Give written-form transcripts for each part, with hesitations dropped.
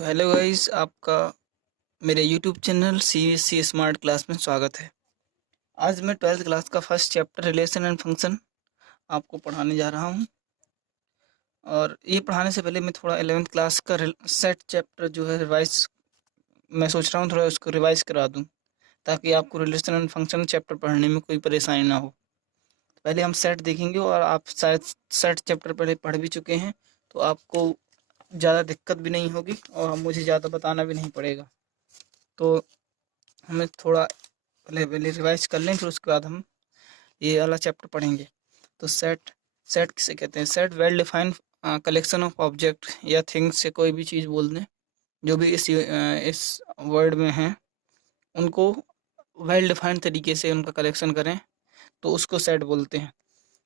तो hello guys, आपका मेरे YouTube channel C smart class में स्वागत है। आज मैं 12th क्लास का first chapter relation and function आपको पढ़ाने जा रहा हूं। और ये पढ़ाने से पहले मैं थोड़ा 11th क्लास का सेट चैप्टर जो है रिवाइज मैं सोच रहा हूँ थोड़ा उसको रिवाइज करा दूं, ताकि आपको रिलेशन एंड फंक्शन चैप्टर पढ़ने में कोई परेशानी ना हो। पहले हम सेट देखेंगे और आप शायद सेट चैप्टर पहले पढ़ भी चुके हैं, तो आपको ज़्यादा दिक्कत भी नहीं होगी और मुझे ज़्यादा बताना भी नहीं पड़ेगा। तो हमें थोड़ा पहले पहले रिवाइज कर लें, फिर उसके बाद हम ये वाला चैप्टर पढ़ेंगे। तो सेट सेट किसे कहते हैं? Set well defined collection of object या थिंग्स से कोई भी चीज़ बोल दें जो भी इस वर्ड में हैं, उनको वेल डिफाइंड तरीके से उनका कलेक्शन करें तो उसको सेट बोलते हैं।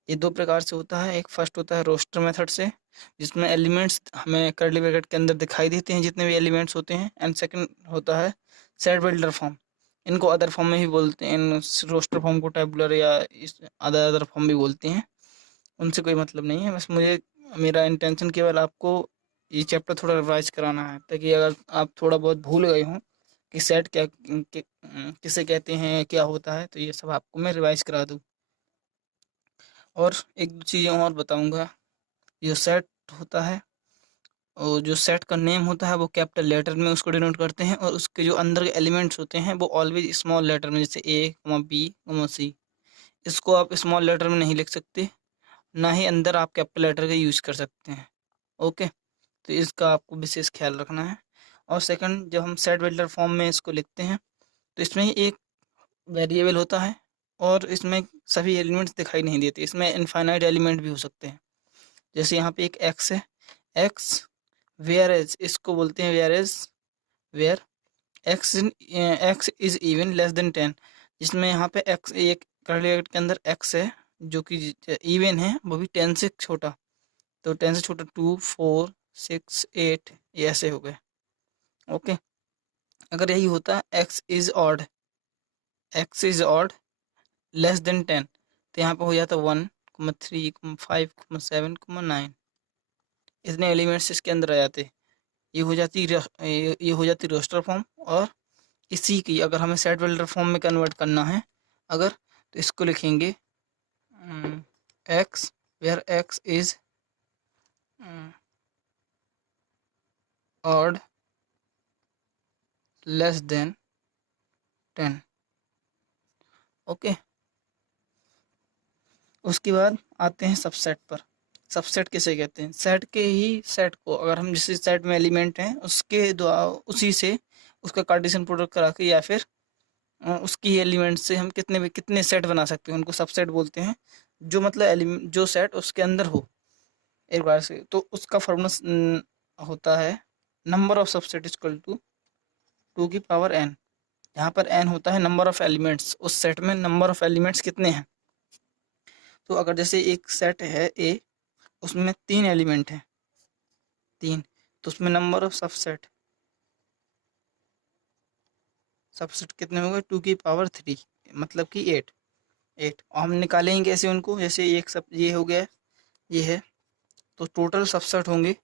ये दो प्रकार से होता है। एक फर्स्ट होता है रोस्टर मेथड से, जिसमें एलिमेंट्स हमें कर्ली ब्रैकेट के अंदर दिखाई देते हैं जितने भी एलिमेंट्स होते हैं। एंड सेकंड होता है सेट बिल्डर फॉर्म। इनको अदर फॉर्म में भी बोलते हैं, इन रोस्टर फॉर्म को टेबुलर या इस अदर अदर फॉर्म भी बोलते हैं। उनसे कोई मतलब नहीं है, बस मुझे मेरा इंटेंशन केवल आपको ये चैप्टर थोड़ा रिवाइज कराना है, ताकि अगर आप थोड़ा बहुत भूल गए हों कि सेट किसे कहते हैं, क्या होता है, तो ये सब आपको मैं रिवाइज करा दूँ। और एक दो चीज़ें और बताऊंगा। जो सेट होता है और जो सेट का नेम होता है वो कैपिटल लेटर में उसको डिनोट करते हैं, और उसके जो अंदर के एलिमेंट्स होते हैं वो ऑलवेज स्मॉल लेटर में, जैसे A, B, C। इसको आप स्मॉल लेटर में नहीं लिख सकते, ना ही अंदर आप कैपिटल लेटर का यूज कर सकते हैं। ओके, तो इसका आपको विशेष ख्याल रखना है। और सेकंड, जब हम सेट बिल्डर फॉर्म में इसको लिखते हैं तो इसमें एक वेरिएबल होता है और इसमें सभी एलिमेंट्स दिखाई नहीं देते। इसमें इनफाइनाइट एलिमेंट भी हो सकते हैं। जैसे यहाँ पे एक एक्स है, एक्स वेयर एज, इसको बोलते हैं where as, where x is even less than 10, जिसमें यहाँ पे एक्स एक कर्ली ब्रैकेट के अंदर एक्स है जो कि इवन है, वो भी 10 से छोटा। तो 10 से छोटा 2, 4, 6, 8 ये ऐसे हो गए। ओके, अगर यही होता x is odd less than 10, तो यहाँ पे हो जाता 1, 3, 5, 7, 9। इतने एलिमेंट्स इसके अंदर आ जाते। ये हो जाती रोस्टर फॉर्म। और इसी की अगर हमें सेट बिल्डर फॉर्म में कन्वर्ट करना है अगर, तो इसको लिखेंगे x where x is odd less than 10। Okay, उसके बाद आते हैं सबसेट पर। सबसेट किसे कहते हैं? सेट के ही सेट को, अगर हम जिस सेट में एलिमेंट हैं उसके द्वारा उसी से उसका कार्टेशियन प्रोडक्ट करा के, या फिर उसकी एलिमेंट से हम कितने सेट बना सकते हैं, उनको सबसेट बोलते हैं। जो मतलब एलिमेंट जो सेट उसके अंदर हो एक बार से, तो उसका फॉर्मूला होता है number of subset equal to 2 की पावर n। यहाँ पर n होता है नंबर ऑफ एलिमेंट्स, उस सेट में नंबर ऑफ एलिमेंट्स कितने हैं। तो अगर जैसे एक सेट है ए, उसमें 3 एलिमेंट हैं, 3, तो उसमें नंबर ऑफ सबसेट सबसेट कितने हो गए? 2 की पावर 3, मतलब कि 8। और हम निकालेंगे कैसे उनको? जैसे एक सब ये हो गया, ये है, तो टोटल सबसेट होंगे।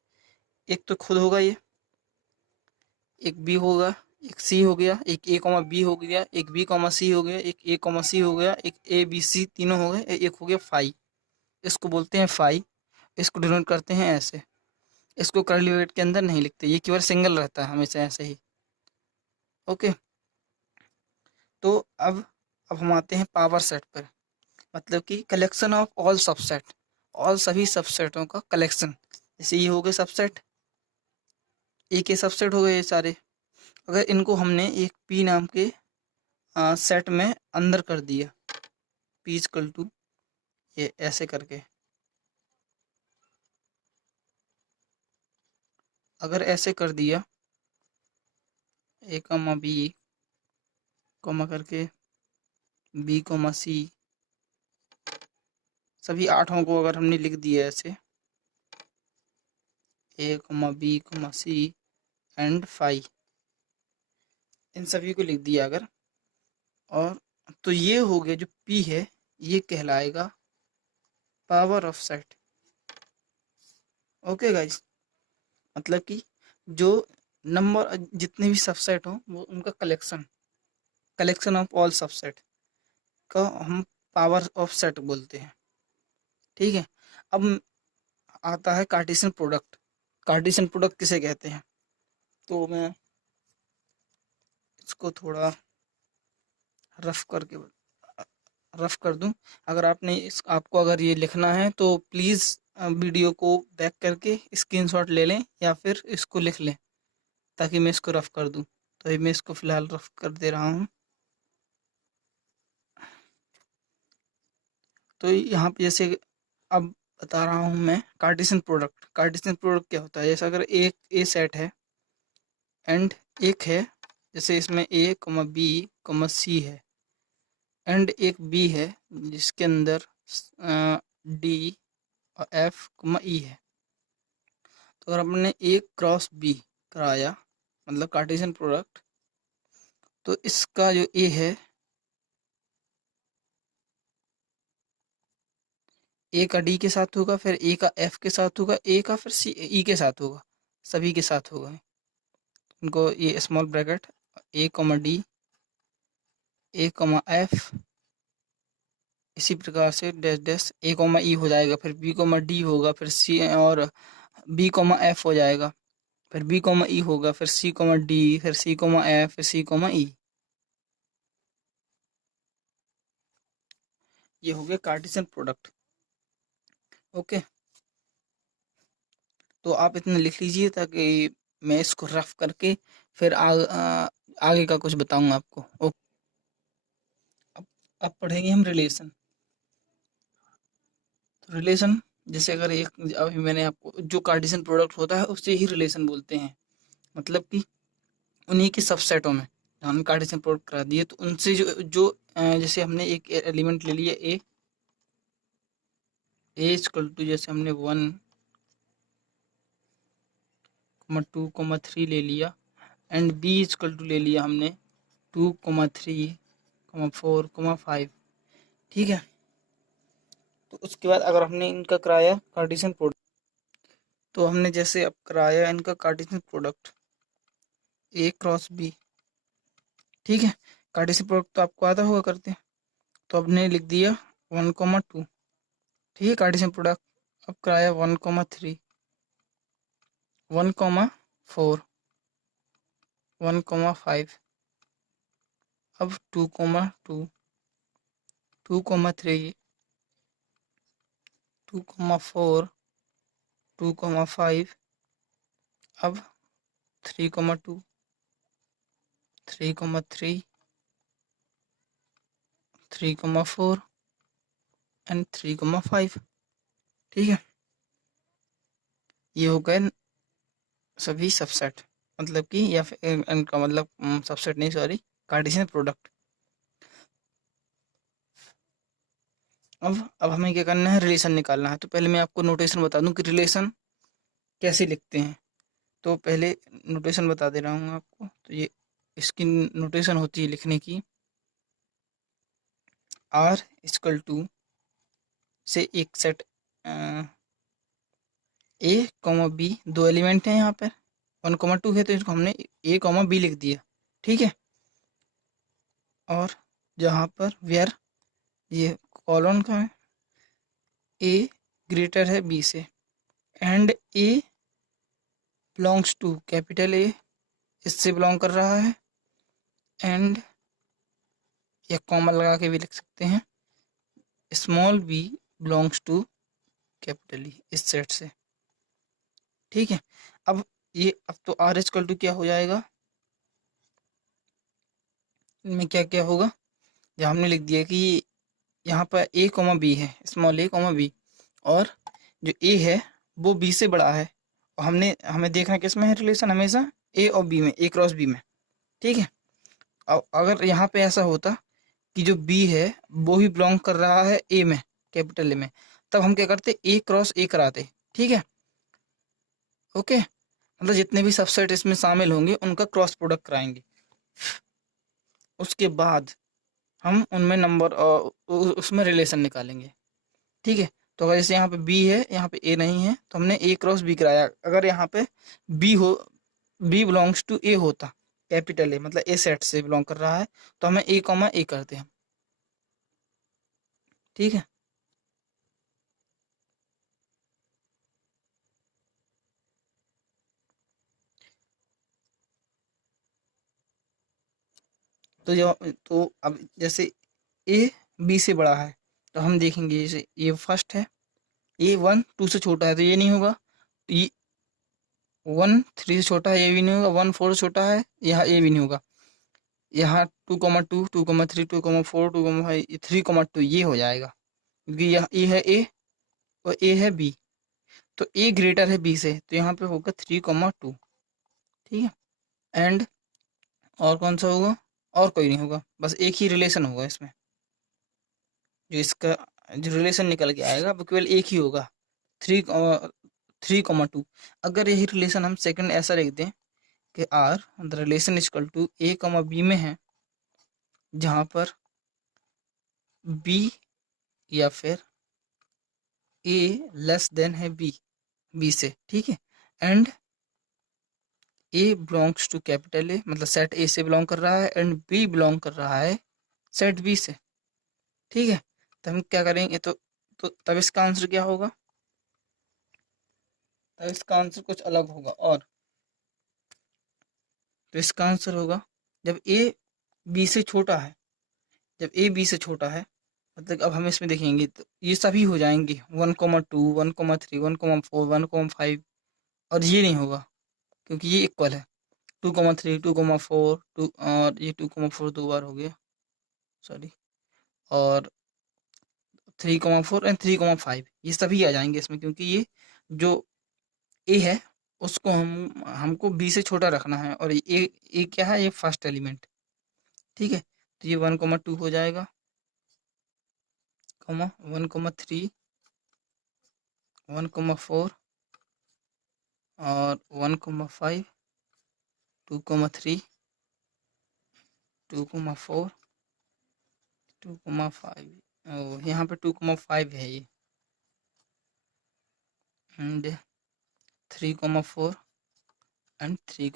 एक तो खुद होगा ये, एक बी होगा, एक सी हो गया, एक ए कॉमा बी हो गया, एक बी कॉमा सी हो गया, एक ए कॉमा सी हो गया, एक ए बी सी तीनों हो गए, एक हो गया फाई। इसको बोलते हैं फाई। इसको डिनोट करते हैं ऐसे। इसको कर्ली ब्रैकेट के अंदर नहीं लिखते, ये केवल सिंगल रहता है हमेशा ऐसे ही। ओके, तो अब हम आते हैं पावर सेट पर, मतलब कि collection of all subset, all सभी सबसेटों का कलेक्शन। जैसे ये हो गए सबसेट, ए के सबसेट हो गए ये सारे। अगर इनको हमने एक पी नाम के सेट में अंदर कर दिया, पी इक्वल टू ये ऐसे करके, अगर ऐसे कर दिया ए कॉमा बी कॉमा करके बी कॉमा सी, सभी 8 को अगर हमने लिख दिया ऐसे, A comma B comma C and phi, इन सभी को लिख दिया अगर, और तो ये हो गया जो पी है, ये कहलाएगा power of set. Okay guys, मतलब कि जो नंबर जितने भी सबसेट हों वो उनका कलेक्शन ऑफ ऑल सबसेट का हम पावर ऑफ सेट बोलते हैं। ठीक है। अब आता है कार्टेशियन प्रोडक्ट। कार्टेशियन प्रोडक्ट किसे कहते हैं, तो मैं इसको थोड़ा रफ कर दूं। अगर आपको अगर ये लिखना है तो प्लीज़ वीडियो को बैक करके स्क्रीनशॉट ले लें या फिर इसको लिख लें ताकि मैं इसको रफ कर दूं। तो अभी मैं इसको फ़िलहाल रफ कर दे रहा हूं। तो यहाँ पे जैसे अब बता रहा हूँ मैं कार्टेशियन प्रोडक्ट। कार्टेशियन प्रोडक्ट क्या होता है, जैसे अगर एक ए सेट है एंड एक है, जैसे इसमें ए कॉमा बी कॉमा सी है एंड एक बी है जिसके अंदर डी और एफ कॉमा ई है। तो अगर हमने ए क्रॉस बी कराया मतलब कार्टेशियन प्रोडक्ट, तो इसका जो ए है, ए का डी के साथ होगा, फिर ए का एफ के साथ होगा, ए का फिर सी ई के साथ होगा, सभी के साथ होगा। इनको ये स्मॉल ब्रैकेट ए कॉमा डी, ए कॉमा एफ, इसी प्रकार से डैश डैश ए कॉमा ई हो जाएगा, फिर बी कॉमा डी होगा, फिर सी और बी कॉमा एफ हो जाएगा, फिर बी कॉमा ई होगा, फिर सी कॉमा डी, फिर सी कॉमा एफ, फिर सी कॉमा ई। ये हो गया कार्टेशियन प्रोडक्ट। ओके, तो आप इतना लिख लीजिए ताकि मैं इसको रफ करके फिर आगे का कुछ बताऊंगा आपको। ओके, अब पढ़ेंगे हम रिलेशन। तो रिलेशन जैसे अगर एक अभी मैंने आपको जो कार्टेशियन प्रोडक्ट होता है उससे ही रिलेशन बोलते हैं, मतलब कि उन्हीं के सबसेटों में हमने कार्टेशियन प्रोडक्ट करा दिए तो उनसे जो जो जैसे हमने एक एलिमेंट ले लिया ए इक्वल टू, जैसे हमने 1,2,3 ले लिया एंड बी इक्वल टू ले लिया हमने 2,3,4,5। ठीक है। तो उसके बाद अगर हमने इनका कराया कार्टेशियन प्रोडक्ट, तो हमने जैसे अब कराया इनका Cartesian product A cross B. ठीक है, कार्टेशियन प्रोडक्ट तो आपको आता होगा करते, तो हमने लिख दिया 1,2। ठीक है, कार्टेशियन प्रोडक्ट अब कराया 1,3, 1,4, 1,5, अब 2,2, 2,3, 2,4, 2,5, अब 3,2, 3,3, 3,4 एंड 3,5। ठीक है, ये हो गए सभी सबसेट, मतलब कि या फिर इनका मतलब सबसेट नहीं, सॉरी, कार्टेशियन प्रोडक्ट। अब हमें क्या करना है, रिलेशन निकालना है। तो पहले मैं आपको नोटेशन बता दूं कि रिलेशन कैसे लिखते हैं। तो पहले नोटेशन बता दे रहा हूँ आपको। तो ये इसकी नोटेशन होती है लिखने की, आर इक्वल टू से एक सेट ए कॉमा बी, दो एलिमेंट हैं यहाँ पर 1,2 है तो इसको हमने ए कॉमा बी लिख दिया। ठीक है, और जहाँ पर वेयर ये कॉलन का है, ए ग्रेटर है बी से and A belongs to capital A, इससे बिलोंग कर रहा है, एंड या कॉमा लगा के भी लिख सकते हैं, small B belongs to capital E, इस सेट से। ठीक है, अब तो आर इक्वल टू क्या हो जाएगा, इनमें क्या क्या होगा, जब हमने लिख दिया कि यहाँ पर ए कॉमा बी है, स्मॉल ए कॉमा बी, और जो ए है वो बी से बड़ा है, और हमें देखना किस में है रिलेशन, हमेशा ए और बी में, ए क्रॉस बी में। ठीक है, अब अगर यहाँ पे ऐसा होता कि जो बी है वो ही बिलोंग कर रहा है ए में, कैपिटल ए में, तब हम क्या करते, ए क्रॉस ए कराते। ठीक है, ओके, मतलब जितने भी सबसेट इसमें शामिल होंगे उनका क्रॉस प्रोडक्ट कराएंगे। उसके बाद हम उनमें नंबर उसमें रिलेशन निकालेंगे। ठीक है, तो अगर जैसे यहाँ पे बी है, यहाँ पे ए नहीं है, तो हमने ए क्रॉस बी कराया। अगर यहाँ पे बी हो बी बिलोंग्स टू ए होता, कैपिटल ए मतलब ए सेट से बिलोंग कर रहा है, तो हमें ए कॉमा ए करते हैं, ठीक है। तो जो तो अब जैसे ए बी से बड़ा है, तो हम देखेंगे जैसे ये फर्स्ट है, ए 1 2 से छोटा है तो ये नहीं होगा, तो ये 1 3 से छोटा है ये भी नहीं होगा, 1 4 से छोटा है यहाँ ये भी नहीं होगा, यहाँ 2 2 2 3 2 4 2 5 3 2 ये हो जाएगा, क्योंकि यह ए है ए और ए है बी, तो ए ग्रेटर है बी से, तो यहाँ पे होगा 3 2, ठीक है। एंड और कौन सा होगा, और कोई नहीं होगा, बस एक ही रिलेशन होगा इसमें, जो इसका जो रिलेशन निकल के आएगा वो केवल एक ही होगा, 3 3 2। अगर यही रिलेशन हम सेकंड ऐसा लिख दें कि R the relation equal to A comma B में है, जहाँ पर बी या फिर ए लेस देन है बी से, ठीक है। And A belongs to capital A, मतलब सेट ए से बिलोंग कर रहा है, एंड बी बिलोंग कर रहा है सेट बी से, ठीक है। तो हम क्या करेंगे, तो तब इसका आंसर क्या होगा, तब इसका आंसर कुछ अलग होगा, और तो इसका आंसर होगा जब ए बी से छोटा है, जब ए बी से छोटा है, मतलब अब हम इसमें देखेंगे तो ये सभी हो जाएंगे 1 2 1 3 1 4 1 5, और ये नहीं होगा क्योंकि ये इक्वल है, 2 3 2 4 2, और ये 2 4 दो बार हो गया, सॉरी, और 3 4 एंड 3 5 ये सभी आ जाएंगे इसमें, क्योंकि ये जो ए है उसको हमको बी से छोटा रखना है, और ए क्या है, ये फर्स्ट एलिमेंट, ठीक है। तो ये 1 2 हो जाएगा, 1 3 1 4 और 1 5 2 3 2 4 2 5, यहाँ पे 2 5 है ये, एंड 3 4 एंड 3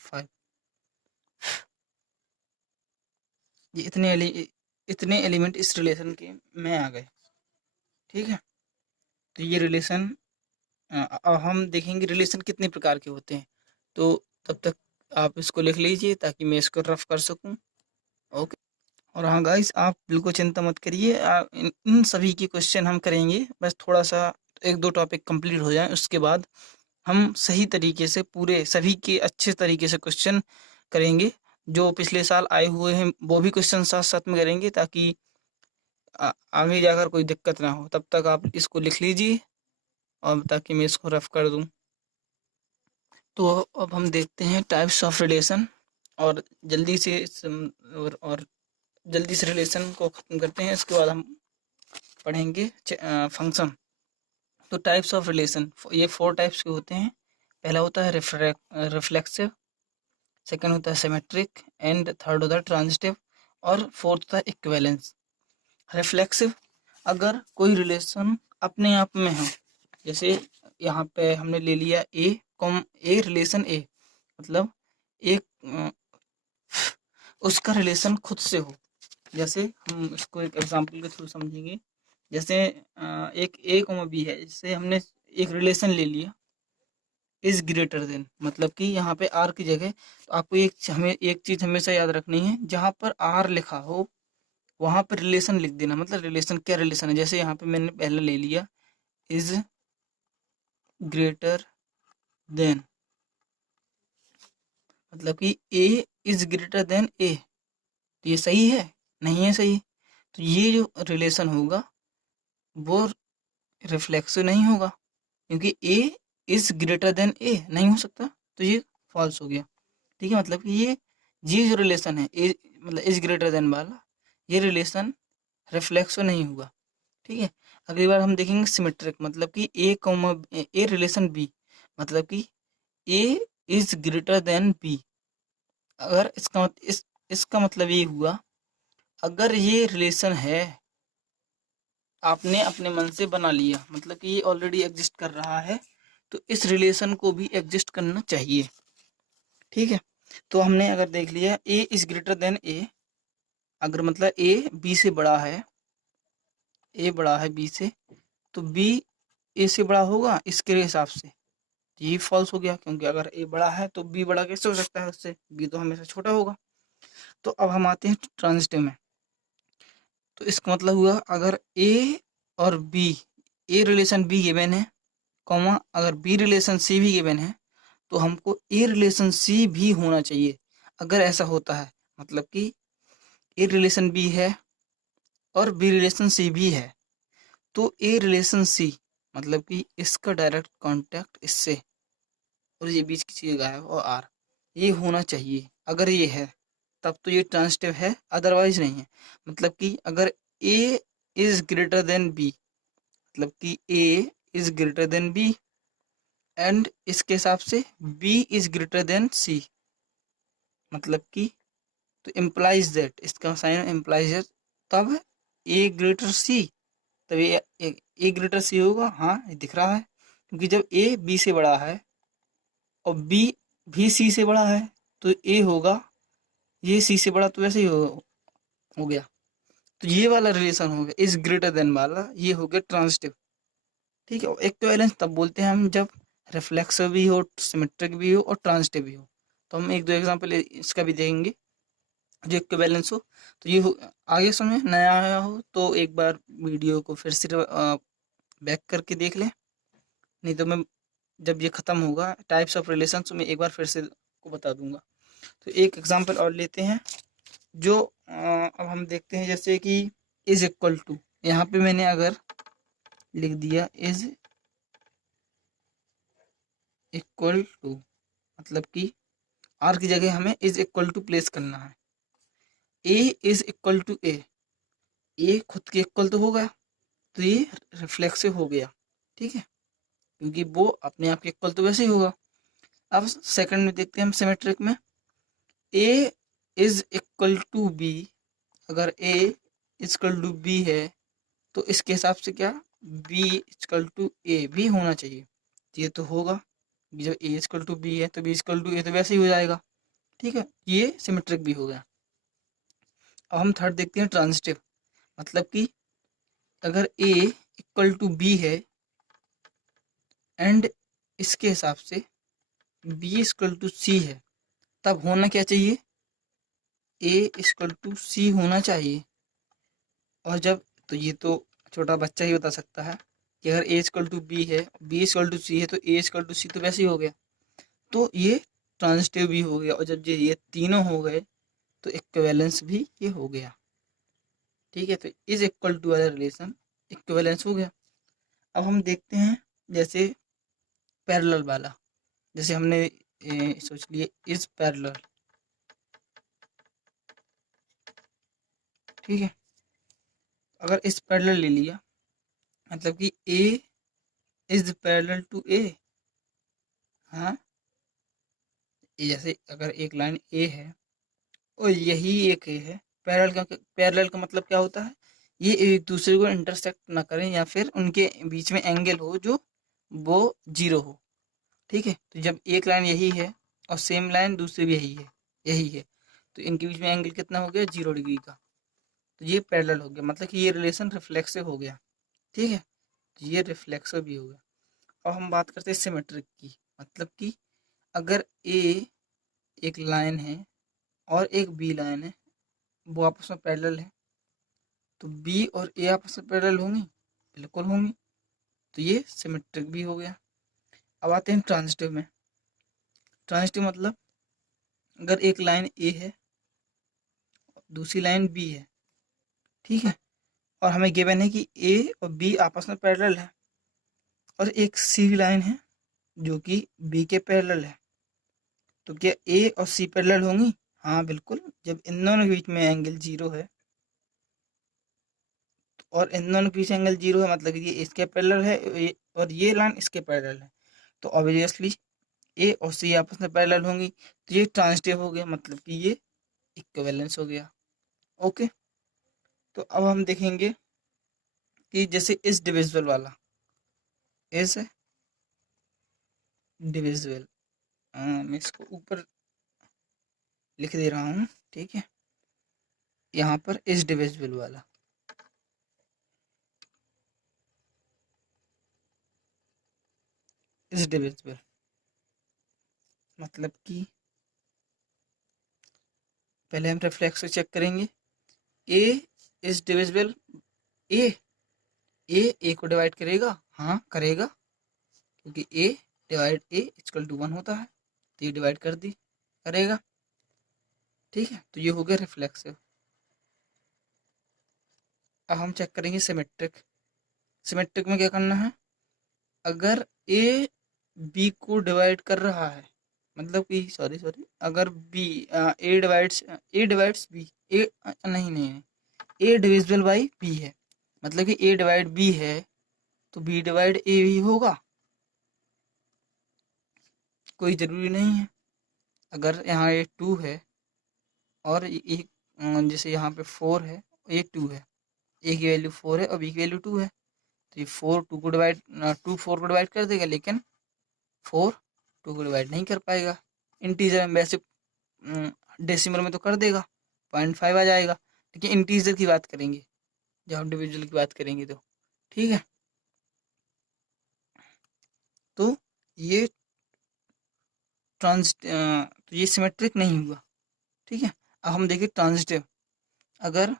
5, ये इतने एलिमेंट इस रिलेशन के में आ गए, ठीक है। तो ये रिलेशन अब हम देखेंगे रिलेशन कितने प्रकार के होते हैं, तो तब तक आप इसको लिख लीजिए ताकि मैं इसको रफ कर सकूं, ओके। और हाँ गाइस, आप बिल्कुल चिंता मत करिए, इन सभी के क्वेश्चन हम करेंगे, बस थोड़ा सा 1 2 टॉपिक कंप्लीट हो जाए, उसके बाद हम सही तरीके से पूरे सभी के अच्छे तरीके से क्वेश्चन करेंगे, जो पिछले साल आए हुए हैं वो भी क्वेश्चन साथ साथ में करेंगे, ताकि आगे जाकर कोई दिक्कत ना हो। तब तक आप इसको लिख लीजिए और ताकि मैं इसको रफ कर दूं। तो अब हम देखते हैं टाइप्स ऑफ रिलेशन, और जल्दी से और जल्दी से रिलेशन को ख़त्म करते हैं, इसके बाद हम पढ़ेंगे फंक्शन। तो टाइप्स ऑफ रिलेशन ये 4 टाइप्स के होते हैं। पहला होता है रिफ्लेक्सिव, सेकंड होता है सिमेट्रिक, एंड थर्ड होता है ट्रांजिटिव, और फोर्थ होता है इक्विवेलेंस। रिफ्लेक्सिव, अगर कोई रिलेशन अपने आप में हो, जैसे यहाँ पे हमने ले लिया ए रिलेशन ए, मतलब एक उसका रिलेशन खुद से हो, जैसे हम इसको एक एग्जांपल के थ्रू समझेंगे। जैसे एक ए कॉमा बी है, इससे हमने एक रिलेशन ले लिया इज ग्रेटर देन, मतलब कि यहाँ पे आर की जगह, तो आपको हमें एक चीज हमेशा याद रखनी है, जहाँ पर आर लिखा हो वहां पर रिलेशन लिख देना। मतलब रिलेशन क्या रिलेशन है, जैसे यहाँ पे मैंने पहले ले लिया इज ग्रेटर देन, मतलब कि ए इज ग्रेटर देन ए, तो ये सही है, नहीं है सही, तो ये जो रिलेशन होगा वो रिफ्लेक्सिव नहीं होगा, क्योंकि ए इज ग्रेटर देन ए नहीं हो सकता, तो ये फॉल्स हो गया, ठीक है। मतलब कि ये जो रिलेशन है ए मतलब इज ग्रेटर देन वाला, ये रिलेशन रिफ्लेक्सिव नहीं हुआ, ठीक है। अगली बार हम देखेंगे सिमेट्रिक, मतलब कि ए रिलेशन बी, मतलब कि A is greater than B. अगर इसका मतलब ये हुआ, अगर ये रिलेशन है आपने अपने मन से बना लिया, मतलब कि ये ऑलरेडी एग्जिस्ट कर रहा है, तो इस रिलेशन को भी एग्जिस्ट करना चाहिए। ठीक है, तो हमने अगर देख लिया ए इज ग्रेटर देन ए, अगर मतलब ए बी से बड़ा है, ए बड़ा है बी से, तो बी ए से बड़ा होगा इसके हिसाब से, ये फॉल्स हो गया, क्योंकि अगर ए बड़ा है तो बी बड़ा कैसे हो सकता है उससे, बी तो हमेशा छोटा होगा। तो अब हम आते हैं ट्रांजिटिव में। तो इसका मतलब हुआ अगर ए और B, A relation B given है, कॉमा अगर बी रिलेशन सी भी गिवन है, तो हमको ए रिलेशन सी भी होना चाहिए। अगर ऐसा होता है मतलब कि ए रिलेशन बी है और बी रिलेशन सी भी है, तो ए रिलेशन सी मतलब कि इसका डायरेक्ट कांटेक्ट इससे और ये बीच की चीज़ गायब और आर, ये होना चाहिए। अगर ये है तब तो ये ट्रांजिटिव है, अदरवाइज नहीं है। मतलब कि अगर A is greater than B, मतलब कि A is greater than B and इसके हिसाब से B is greater than C, मतलब कि तो इम्प्लाइज दैट, इसका साइन इम्प्लाइज है, तब ए ग्रेटर सी, तब ये ए ग्रेटर सी होगा। हाँ ये दिख रहा है, क्योंकि जब ए बी से बड़ा है और बी भी सी से बड़ा है तो ए होगा, ये सी से बड़ा तो वैसे ही हो गया। तो ये वाला रिलेशन हो गया इज ग्रेटर देन वाला, ये हो गया ट्रांजिटिव। ठीक है, और इक्विवेलेंस तब बोलते हैं हम जब रिफ्लेक्सिव भी हो, सिमेट्रिक भी हो और ट्रांजिटिव भी हो। तो हम एक दो एग्जांपल इसका भी देखेंगे जो इक्विवेलेंस हो। तो ये हो, आगे समय नया आया हो तो एक बार वीडियो को फिर से बैक करके देख लें, नहीं तो मैं जब ये ख़त्म होगा टाइप्स ऑफ रिलेशन तो मैं एक बार फिर से को बता दूंगा। तो एक एग्जांपल और लेते हैं जो अब हम देखते हैं, जैसे कि इज इक्वल टू, यहाँ पे मैंने अगर लिख दिया इज इक्वल टू, मतलब कि आर की जगह हमें इज इक्वल टू प्लेस करना है। ए इज इक्वल टू ए खुद के इक्वल तो हो गया, तो ये रिफ्लेक्सिव हो गया। ठीक है, क्योंकि वो अपने आप के इक्वल तो वैसे ही होगा। अब सेकंड में देखते हैं हम सिमेट्रिक में, ए इज इक्वल टू बी, अगर ए इक्वल टू बी है तो इसके हिसाब से क्या बी इक्वल टू ए भी होना चाहिए। ये तो होगा, जब ए इक्वल टू बी है तो बी इक्वल टू ए तो वैसे ही हो जाएगा। ठीक है, ये सिमेट्रिक भी हो गया। अब हम थर्ड देखते हैं ट्रांजिटिव, मतलब कि अगर ए इक्वल टू बी है एंड इसके हिसाब से बी इक्वल टू सी है, तब होना क्या चाहिए, ए इक्वल टू सी होना चाहिए। और जब, तो ये तो छोटा बच्चा ही बता सकता है कि अगर ए इक्वल टू बी है, बी इक्वल टू सी है, तो ए इक्वल टू सी तो वैसे ही हो गया। तो ये ट्रांजिटिव भी हो गया, और जब ये तीनों हो गए तो इक्विवेलेंस भी ये हो गया। ठीक है, तो इज इक्वल टू वाला रिलेशन इक्विवेलेंस हो गया। अब हम देखते हैं जैसे पैरेलल वाला, जैसे हमने सोच लिए इज पैरेलल। ठीक है, अगर इस पैरेलल ले लिया, मतलब कि ए इज पैरेलल टू ए। हाँ, ये जैसे अगर एक लाइन ए है और यही एक ए है, पैरेलल का मतलब क्या होता है, ये एक दूसरे को इंटरसेक्ट ना करें या फिर उनके बीच में एंगल हो जो वो जीरो हो। ठीक है, तो जब एक लाइन यही है और सेम लाइन दूसरी भी यही है, तो इनके बीच में एंगल कितना हो गया, 0 डिग्री का। तो ये पैरेलल हो गया, मतलब कि ये रिलेशन रिफ्लेक्सिव हो गया। ठीक है, तो ये रिफ्लेक्सिव भी हो गया। अब हम बात करते हैं सिमेट्रिक की, मतलब कि अगर ए एक लाइन है और एक बी लाइन है, वो आपस में पैरेलल है, तो बी और ए आपस में पैरेलल होंगी, बिल्कुल होंगी। तो ये सिमेट्रिक भी हो गया। अब आते हैं ट्रांजिटिव में। ट्रांजिटिव मतलब अगर एक लाइन ए है दूसरी लाइन बी है, ठीक है, और हमें गिवन है कि ए और बी आपस में पैरेलल है, और एक सी लाइन है जो कि बी के पैरेलल है, तो क्या ए और सी पैरेलल होंगी? हाँ बिल्कुल, जब इन दोनों के बीच में एंगल 0 है, और इन दोनों के बीच एंगल 0 है, मतलब कि ये इसके पैरेलल है और ये लाइन इसके पैरेलल है, तो ऑब्वियसली ए और सी आपस में पैरेलल होंगी, तो ये ट्रांजिटिव हो गया, मतलब कि ये इक्विवेलेंस हो गया। ओके, तो अब हम देखेंगे कि जैसे इस डिविजिबल वाला, इस डिविजिबल। मैं इसको ऊपर लिख दे रहा हूँ, ठीक है। यहाँ पर इज डिविजिबल वाला, इज डिविजिबल मतलब कि पहले हम रिफ्लेक्स चेक करेंगे। ए इज डिविजिबल, ए को डिवाइड करेगा, हाँ करेगा, क्योंकि ए डिवाइड ए इक्वल टू 1 होता है, तो ये डिवाइड कर दी, करेगा, ठीक है। तो ये हो गया रिफ्लेक्सिव। अब हम चेक करेंगे सिमेट्रिक। सिमेट्रिक में क्या करना है, अगर ए बी को डिवाइड कर रहा है, मतलब कि सॉरी अगर बी ए डिवाइड्स बी, ए नहीं नहीं नहीं, ए डिविजिबल बाई बी है, मतलब कि ए डिवाइड बी है तो बी डिवाइड ए भी होगा, कोई ज़रूरी नहीं है। अगर यहाँ ये 2 है और एक जैसे यहाँ पे 4 है, ये 2 है, ए की वैल्यू 4 है और बी की वैल्यू 2 है, तो ये 4 2 को डिवाइड 2 4 को डिवाइड कर देगा, लेकिन 4 2 को डिवाइड नहीं कर पाएगा। इंटीजर में वैसे डेसिमल में तो कर देगा, 0.5 आ जाएगा, लेकिन इंटीजर की बात करेंगे जब हम डिविजुअल की बात करेंगे तो, ठीक है। तो ये तो ये सिमेट्रिक नहीं हुआ, ठीक है। अब हम देखें ट्रांजिटिव। अगर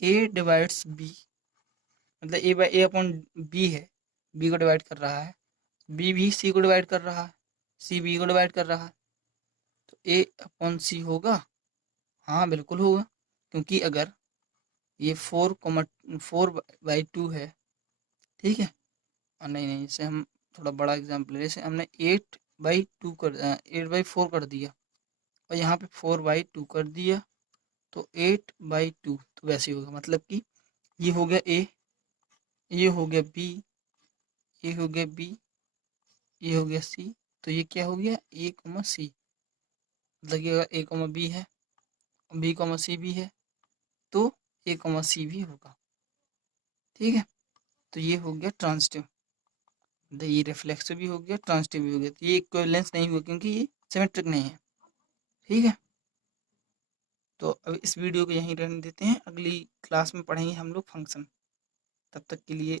ए डिवाइड्स बी, मतलब ए बाई ए अपॉन बी है, बी को डिवाइड कर रहा है, बी भी सी को डिवाइड कर रहा है, सी बी को डिवाइड कर रहा है, तो ए अपॉन सी होगा, हाँ बिल्कुल होगा, क्योंकि अगर ये 4/2 है, ठीक है, और नहीं जैसे हम थोड़ा बड़ा एग्जाम्पल ले, जैसे हमने 8/4 कर दिया और यहाँ पे 4/2 कर दिया, तो 8/2 तो वैसे ही होगा, मतलब कि ये हो गया ए, ये हो गया बी, ये हो गया बी, ये हो गया सी, तो ये क्या हो गया ए कॉमा सी, मतलब कि अगर ए कॉमा बी है, बी कॉमा सी भी है, तो ए कॉमा सी भी होगा, ठीक है। तो ये हो गया ट्रांजिटिव, ये रिफ्लेक्सिव भी हो गया, ट्रांजिटिव भी हो गया, तो ये इक्विवेलेंस नहीं हुआ क्योंकि ये सिमेट्रिक नहीं है, ठीक है। तो अब इस वीडियो को यहीं रहने देते हैं, अगली क्लास में पढ़ेंगे हम लोग फंक्शन। तब तक के लिए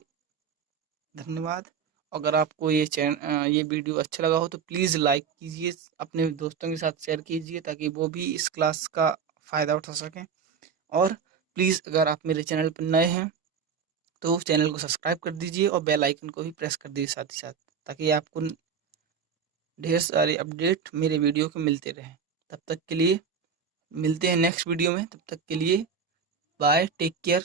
धन्यवाद। अगर आपको ये वीडियो अच्छा लगा हो तो प्लीज़ लाइक कीजिए, अपने दोस्तों के साथ शेयर कीजिए ताकि वो भी इस क्लास का फ़ायदा उठा सकें। और प्लीज़ अगर आप मेरे चैनल पर नए हैं तो चैनल को सब्सक्राइब कर दीजिए और बेल आइकन को भी प्रेस कर दीजिए साथ ही साथ, ताकि आपको ढेर सारे अपडेट मेरे वीडियो के मिलते रहें। तब तक के लिए मिलते हैं नेक्स्ट वीडियो में, तब तक के लिए बाय, टेक केयर।